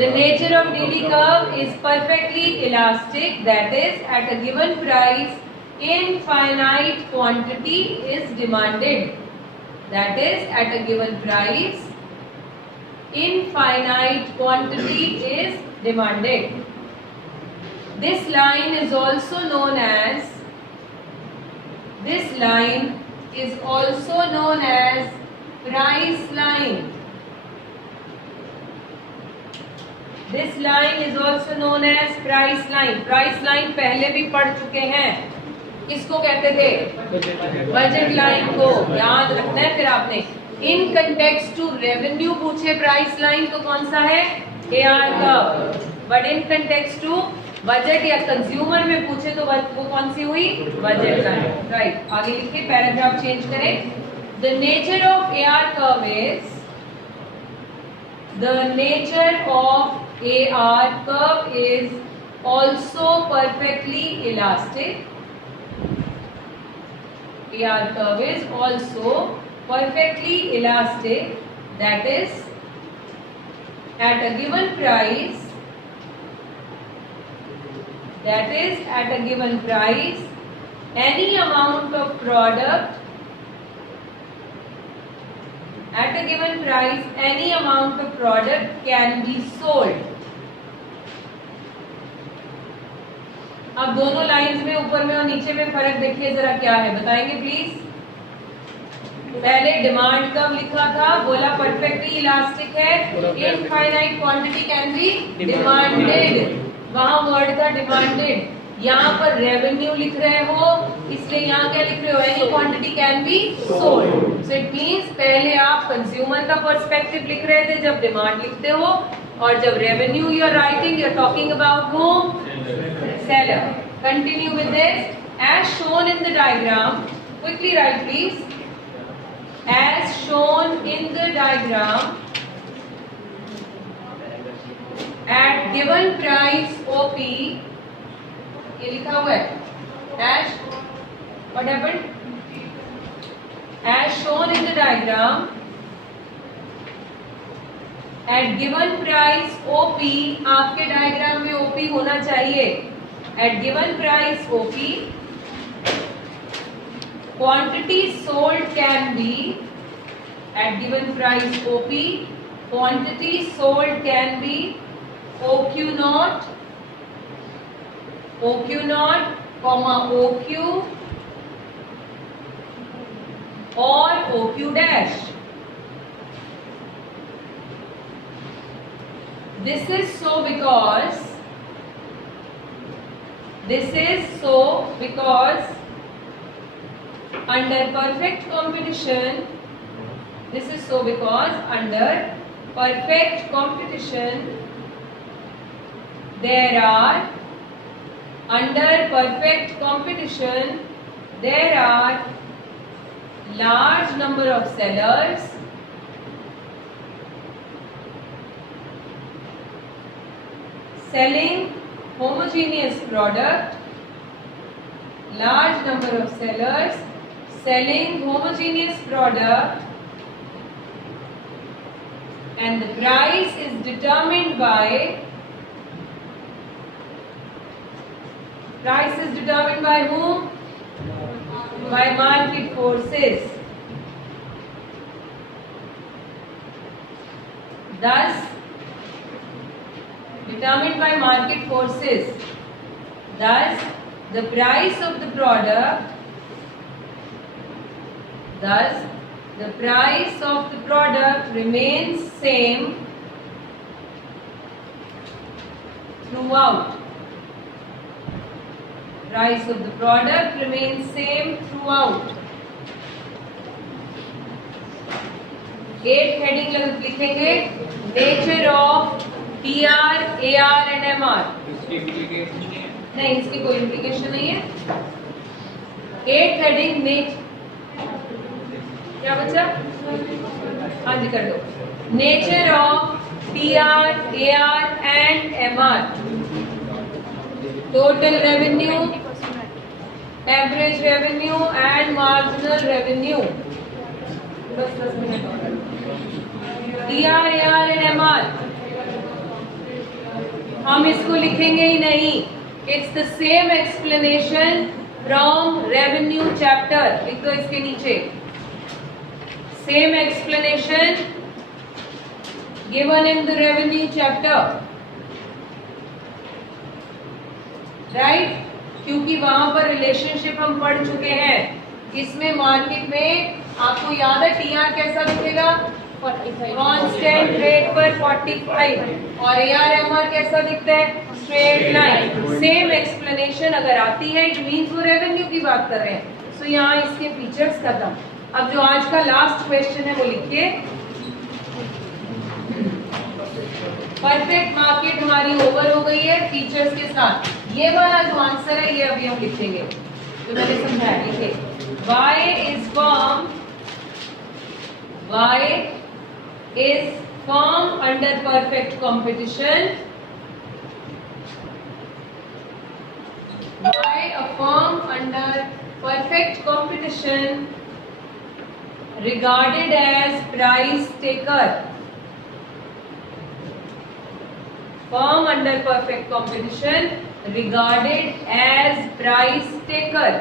The nature of daily curve is perfectly elastic, that is, at a given price, infinite quantity is demanded. That is, at a given price, infinite quantity is demanded. This line is also known as price line. This line is also known as price line. Price line पहले भी पढ़ चुके हैं. किसको कहते थे? Budget line को. याद रखना है फिर आपने. इन कंटेक्स्ट टू रेवेन्यू पूछे प्राइस लाइन तो कौन सा है? AR curve. But in context to budget या कंज्यूमर में पूछे तो वो कौन सी हुई? Budget line. राइट. आगे लिखिए, पैराग्राफ चेंज करें. The nature of AR curve is also perfectly elastic. AR curve is also perfectly elastic. That is, at a given price, any amount of product can be sold. अब दोनों लाइंस में ऊपर में और नीचे में फर्क देखिए जरा क्या है, बताएंगे प्लीज. पहले डिमांड कब लिखा था? बोला परफेक्टली इलास्टिक है. Infinite quantity can be demanded. वहां वर्ड था डिमांडेड. यहाँ पर रेवेन्यू लिख रहे हो, इसलिए यहाँ क्या लिख रहे हो? Any quantity can be sold. So it means पहले आप कंज्यूमर का पर्सपेक्टिव लिख रहे थे जब डिमांड लिखते हो, और जब revenue you are writing, you are talking about home seller. Continue with this. As shown in the diagram, quickly write please. As shown in the diagram, at given price OP, ये लिखा हुआ है. What happened? As shown in the diagram, at given price OP, आपके डायग्राम में OP होना चाहिए. At given price OP, quantity sold can be, at given price OP, quantity sold can be OQ naught, comma OQ or OQ dash. This is so because under perfect competition, there are large number of sellers selling homogeneous product, and the price is determined by whom? By market forces. Thus, determined by market forces. Thus, the price of the product remains same throughout. Price of the product remains same throughout. 8th heading लिखेंगे, nature of TR, AR and MR. नहीं, इसकी कोई इम्प्लीकेशन नहीं है. 8th heading क्या बचा? हाँ जी कर दो. Nature of TR, AR and MR. Total revenue, average revenue and marginal revenue. TR, AR and MR. हम इसको लिखेंगे ही नहीं. It's the same explanation from revenue chapter. लिख दो इसके नीचे, same explanation given in the revenue chapter. Right, क्योंकि वहां पर रिलेशनशिप हम पढ़ चुके हैं. इसमें मार्केट में आपको याद है टीआर कैसा दिखेगा, 45 कांस्टेंट रेट पर 45, और एआरएमआर कैसा दिखता है, स्ट्रेट लाइन. सेम एक्सप्लेनेशन अगर आती है इट मींस वो रेवेन्यू की बात कर रहे हैं. सो यहाँ इसके फीचर्स खत्म. अब जो आज का लास्ट क्वेश्चन है वो लिखिए. परफेक्ट मार्केट हमारी ओवर हो गई है फीचर्स के साथ. ये वाला जो आंसर है ये अभी हम लिखेंगे जो मैंने समझाया. लिखिए, Y is firm under perfect competition. Y a firm under perfect competition regarded as price taker. Firm under perfect competition regarded as price taker.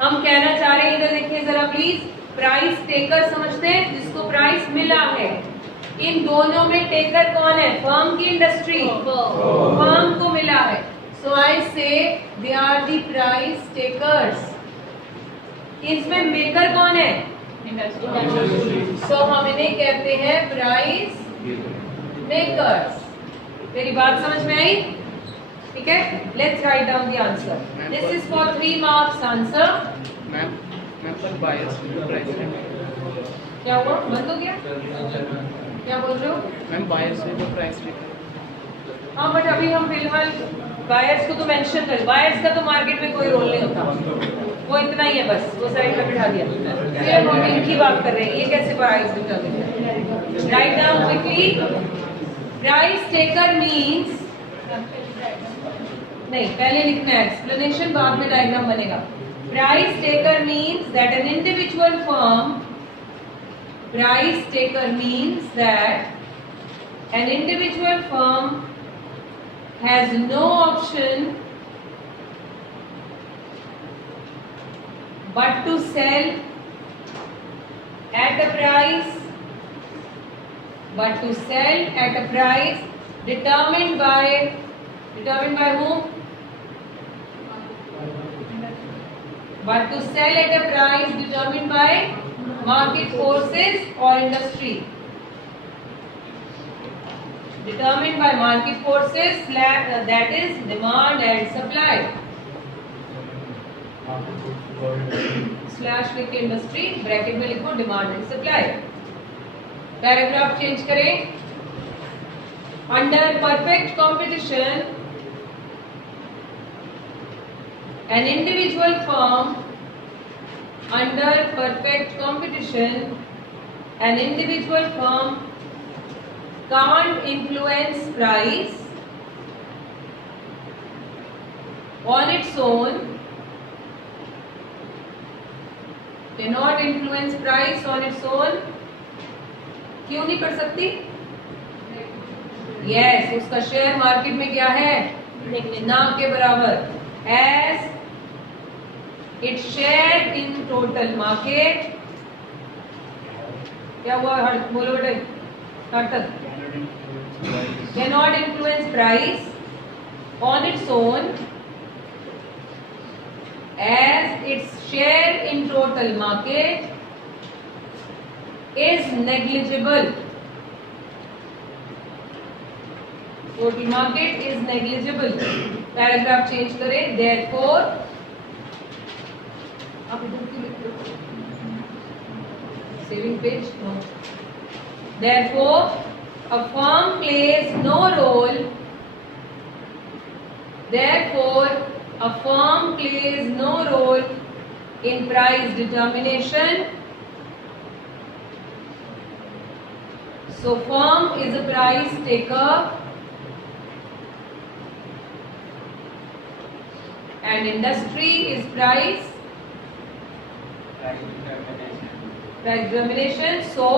हम कहना चाह रहे हैं, इधर देखिए जरा प्लीज, प्राइस टेकर समझते हैं जिसको प्राइस मिला है. इन दोनों में टेकर कौन है, फर्म की इंडस्ट्री, फर्म को मिला है. So I say they are the price takers. इसमें मेकर कौन है, इंडस्ट्री. सो हम इन्हें कहते हैं प्राइस मेकर्स. मेरी बात समझ में आई? ठीक है, let's write down the answer. This is for 3 marks answer. Ma'am पर बायस प्राइस क्या हुआ, बंद हो गया, क्या बोल रहे हो? मैम बायस से जो प्राइस. हाँ, बट अभी हम फिलहाल बायर्स को तो मेंशन कर, बायर्स का तो मार्केट में कोई रोल नहीं होता, वो इतना ही है बस, वो साइड में बिठा दिया. फिर हम इनकी बात कर रहे हैं, ये कैसे price determine. Right down quickly. Price taker means, नहीं पहले लिखना है एक्सप्लेनेशन, बाद में डायग्राम बनेगा. Price taker means that an individual firm, price taker means that an individual firm has no option but to sell at a price, determined by whom? But to sell at a price determined by market forces or industry. Determined by market forces, that is demand and supply. Slash लिख के industry, bracket में लिखो demand and supply. Paragraph change करें. Under perfect competition an individual firm, under perfect competition an individual firm can't influence price on its own, cannot influence price on its own. क्यों नहीं कर सकती? Yes, उसका share market में क्या है, ना के बराबर. As its share in total market, क्या हुआ, बोलो बेटे हर तक. Cannot influence price on its own as its share in total market is negligible. Total market is negligible. Paragraph change करें. Therefore, आप इधर क्यों लिख रहे हो? Saving page? No. Therefore, a firm plays no role. Therefore, a firm plays no role in price determination. So, firm is a price taker and industry is price determination. So,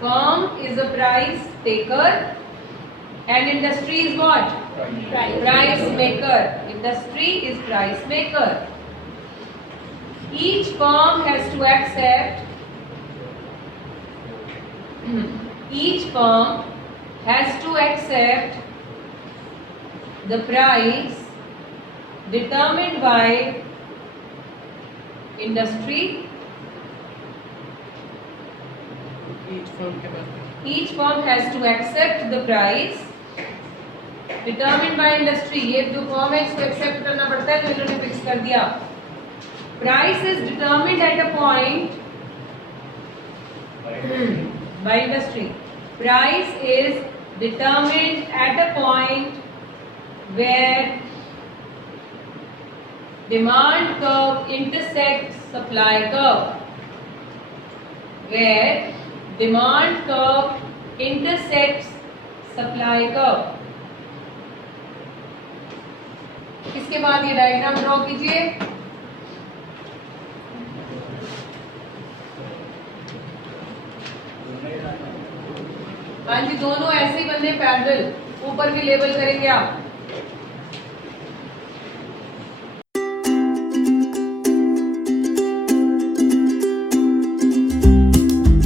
firm is a price taker And industry is what? Price maker. Industry is price maker. Each firm has to accept. Each firm has to accept the price determined by industry. Each firm has to accept the price determined by industry. ये जो फॉर्म है इसको एक्सेप्ट करना पड़ता है, तो इन्होंने फिक्स कर दिया. Price is determined at a point by industry. Price is determined at a point where demand curve intersects supply curve. Where demand curve intersects supply curve. इसके बाद ये डायग्राम ड्रॉ कीजिए. हाँ जी, दोनों ऐसे ही बनने पैरेलल, ऊपर भी लेबल करेंगे आप.